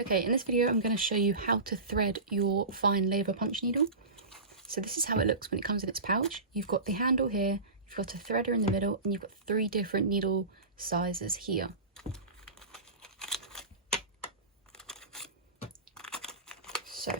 Okay, in this video I'm going to show you how to thread your fine labour punch needle. So this is how it looks when it comes in its pouch. You've got the handle here, you've got a threader in the middle, and you've got 3 different needle sizes here. So,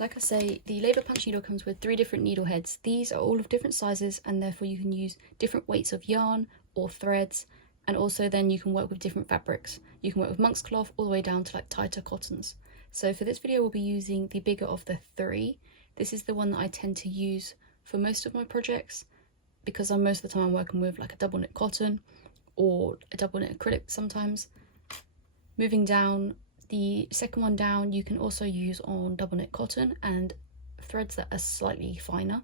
like I say, the labour punch needle comes with 3 different needle heads. These are all of different sizes, and therefore you can use different weights of yarn or threads, and also then you can work with different fabrics. You can work with monk's cloth all the way down to like tighter cottons. So for this video we'll be using the bigger of the 3. This is the one that I tend to use for most of my projects because most of the time I'm working with like a double knit cotton or a double knit acrylic sometimes. Moving down, the second one down you can also use on double knit cotton and threads that are slightly finer.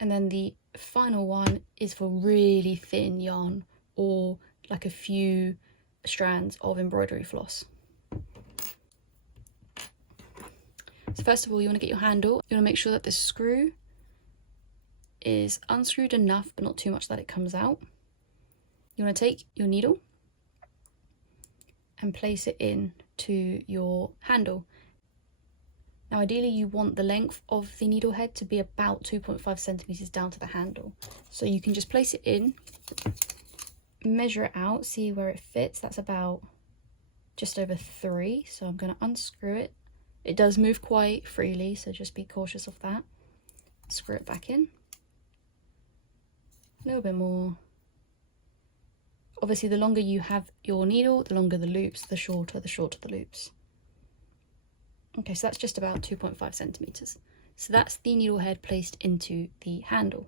And then the final one is for really thin yarn or like a few strands of embroidery floss. So first of all, you want to get your handle. You want to make sure that the screw is unscrewed enough but not too much that it comes out. You want to take your needle and place it in to your handle. Now ideally you want the length of the needle head to be about 2.5 centimeters down to the handle. So you can just place it in, measure it out, see where it fits. That's about just over 3. So I'm going to unscrew it. It does move quite freely, so just be cautious of that. Screw it back in. A little bit more. Obviously the longer you have your needle, the longer the loops, the shorter the loops. Okay, so that's just about 2.5 centimeters. So that's the needle head placed into the handle.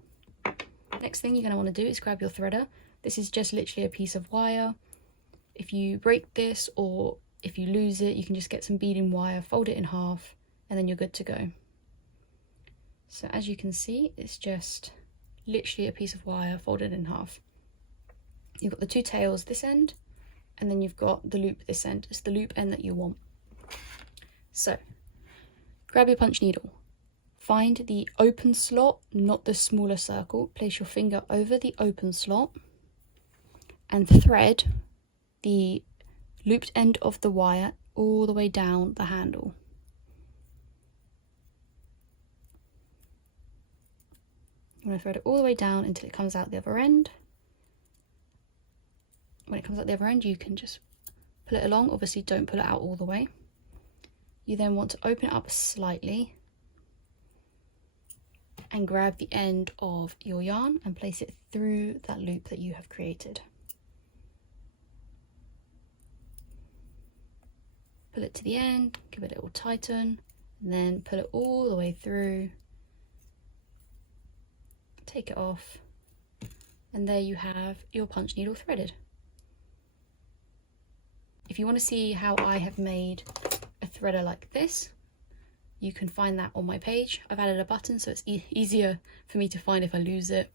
Next thing you're going to want to do is grab your threader. This is just literally a piece of wire. If you break this or if you lose it, you can just get some beading wire, fold it in half, and then you're good to go. So as you can see, it's just literally a piece of wire folded in half. You've got the 2 tails this end, and then you've got the loop this end. It's the loop end that you want. So, grab your punch needle. Find the open slot, not the smaller circle. Place your finger over the open slot and thread the looped end of the wire all the way down the handle. You want to thread it all the way down until it comes out the other end. When it comes out the other end, you can just pull it along. Obviously, don't pull it out all the way. You then want to open it up slightly and grab the end of your yarn and place it through that loop that you have created. Pull it to the end, give it a little tighten, and then pull it all the way through. Take it off, and there you have your punch needle threaded. If you want to see how I have made a threader like this, you can find that on my page. I've added a button so it's easier for me to find if I lose it,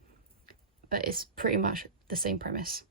but it's pretty much the same premise.